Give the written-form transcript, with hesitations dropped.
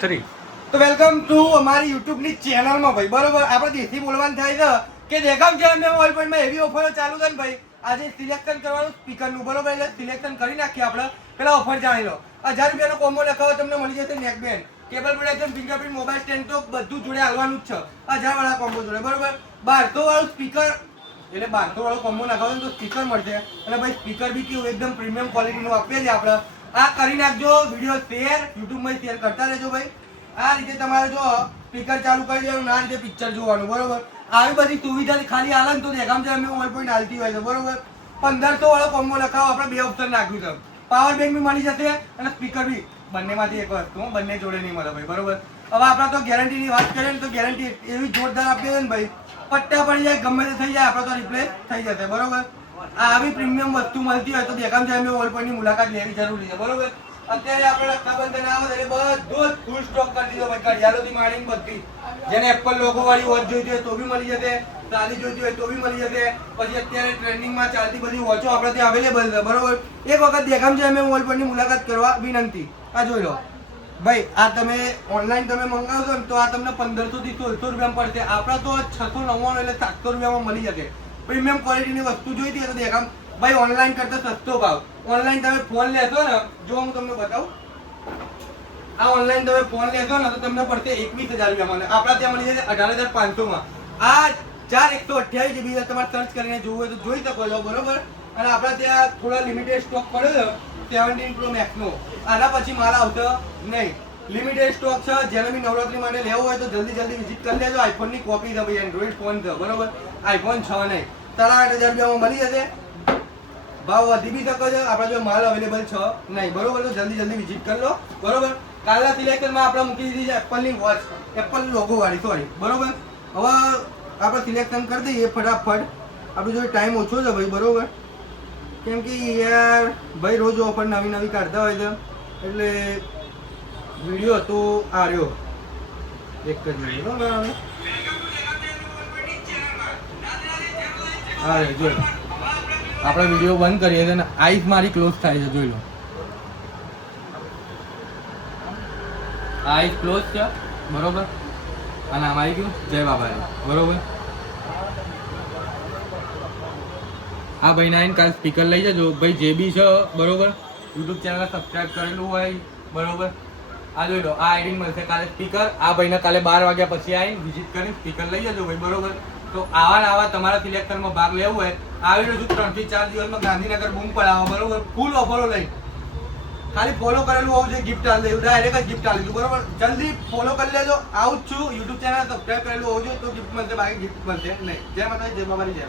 3 તો welcome to અમારી YouTube ની ચેનલ માં ભાઈ. બરોબર, આપણે દેશી બોલવાનું થાય છે કે દેખાવ છે અમે ઓલ પોઈન્ટ માં એવી ઓફરો ચાલુ છે ને ભાઈ. આજે સિલેક્શન કરવાનું સ્પીકર નું, બરોબર, એટલે સિલેક્શન કરી નાખીએ આપણે. પેલા ઓફર જાણી લો. 1000 રૂપિયાનો કોમ્બો લખાવો તમને મળી જશે નેક band, cable protection, fingerprint, mobile stand તો બધું જોડે આવવાનું જ છે 1000 વાળા કોમ્બો જોડે. બરોબર, 1200 વાળું સ્પીકર એટલે 1200 વાળો કોમ્બો લખાવો તો સ્પીકર મળશે. અને ભાઈ સ્પીકર બી કેવું એકદમ પ્રીમિયમ ક્વોલિટીનું આપીએ છીએ આપણે. આ કરી નાખજો, વિડીયો શેર યુટ્યુબમાં શેર કરતા રહેજો ભાઈ. આ રીતે તમારે જો સ્પીકર ચાલુ કરી દેવાનું, આ રીતે પિક્ચર જોવાનું. બરોબર, આવી બધી સુવિધા ખાલી આલે ને તો દેખામ છે અમે ઓલ પોઈન્ટ હાલતી હોય છે. બરોબર, 1500 વાળો કોમ્બો લખાવો. આપણે બે ઓપ્શન નાખ્યું છે, પાવર બેંક બી મળી જશે અને સ્પીકર બી. બંનેમાંથી એક વસ્તુ, બંને જોડે નહીં મળે ભાઈ. બરોબર, હવે આપણે તો ગેરંટીની વાત કરીએ ને તો ગેરંટી એવી જોરદાર આપીએ છે ને ભાઈ, પટ્ટા પડી જાય ગમે તે થઈ જાય આપણે તો રિપ્લેસ થઈ જશે. બરોબર, આવી પ્રીમિયમ વસ્તુ મળતી હોય તો દેખામ છે અમે ઓલ પોઈન્ટની મુલાકાત લેવી જરૂરી છે. બરોબર, અત્યારે આપણે રક્ષાબંધન આવે એટલે બધો જ ફૂલ સ્ટોક કરી દીધો ભાઈ, ઘડિયાળોથી માંડીને બધી. જેને એપલ લોગો વાળી વોચ જોઈતી હોય તો બી મળી જશે, સાદી જોઈતી હોય તો બી મળી જશે. પછી અત્યારે ટ્રેન્ડિંગમાં ચાલતી બધી વોચો આપણે ત્યાં અવેલેબલ છે. બરોબર, એક વખત દેખામ છે અમે ઓલ પોઈન્ટની મુલાકાત કરવા વિનંતી. આ જોઈ લો ભાઈ, આ તમે ઓનલાઈન તમે મંગાવશો ને તો આ તમને 1500 થી 1600 રૂપિયામાં પડશે. આપણા તો 699 એટલે 700 રૂપિયામાં મળી જશે. પ્રીમિયમ ક્વોલિટીની વસ્તુ જોઈતી હોય તો દેખામ ભાઈ ઓનલાઈન કરતા સસ્તો ભાવ. ઓનલાઈન તમે ફોન લેશો ને, જો હું તમને બતાવું, આ ઓનલાઈન તમે ફોન લેશો ને તો તમને પડશે 21000 રૂપિયામાં. આપણા ત્યાં મળી જશે 18500 માં. આ 4128 GB તમારે સર્ચ કરીને જોવું હોય તો જોઈ શકો છો. બરોબર, અને આપણા ત્યાં થોડા લિમિટેડ સ્ટોક પડ્યો છે 17 Pro Max નો. આના પછી માલ આવશે નહીં, લિમિટેડ સ્ટોક છે. જેને બી નવરાત્રી માટે લેવો હોય તો જલ્દી વિઝિટ કરી લેજો. આઈફોન ની કોપી છે ભાઈ, એન્ડ્રોઈડ ફોન છે. બરોબર, આઈફોન 6 નહીં, 8,500 રૂપિયામાં મળી જશે. ભાવ વધી બી શકો છો, આપણા જો માલ અવેલેબલ છે નહીં. બરોબર, તો જલ્દી વિઝિટ કરી લો. બરોબર, કાલના સિલેક્શનમાં આપણે મૂકી દીધી છે એપલની વોચ, એપલ લોગો વાળી, સોરી. બરોબર, હવે આપણે સિલેક્શન કરી દઈએ ફટાફટ, આપણે જો ટાઈમ ઓછો છે ભાઈ. બરોબર, કેમ કે યાર ભાઈ રોજ ઓફર નવી કાઢતા હોય છે એટલે વિડીયો તો આ રહ્યો એક જ મિનિટ. બરાબર, હા રે જોઈ લો, આપણે વિડીયો બંધ કરીએ છીએ અને આઈસ મારી ક્લોઝ થાય છે. જોઈ લો, આઈસ ક્લોઝ છે. બરોબર, અને આમાં આવી ગયું જય બાબા. બરોબર, આ ભાઈને આવીને કાલ સ્પીકર લઈ જજો ભાઈ, જે બી છે. બરોબર, યુટ્યુબ ચેનલ સબસ્ક્રાઈબ કરેલું હોય. બરોબર, આ જોઈ લો, આ આઈડી મળશે કાલે સ્પીકર. આ ભાઈને કાલે 12 વાગ્યા પછી આવી વિઝિટ કરીને સ્પીકર લઈ જજો ભાઈ. બરોબર, તો આવા તમારા સિલેક્શનમાં ભાગ લેવો હોય આવી રહ્યું 3 થી 4 દિવસમાં ગાંધીનગર બૂમ પડાવો. બરોબર, ફૂલ ઓફરો લઈ, ખાલી ફોલો કરેલું હોવું જોઈએ, ગિફ્ટ આલી દેવું, ડાયરેક્ટ જ ગિફ્ટ આલી દીધું. બરોબર, જલ્દી ફોલો કરી લેજો. આવું જ છું, યુટ્યુબ ચેનલ સબસ્ક્રાઈબ કરેલું હોવું જોઈએ તો ગિફ્ટ મળશે, બાકી ગિફ્ટ મળશે નહીં. જય માતાજી, જય બાબાની જય.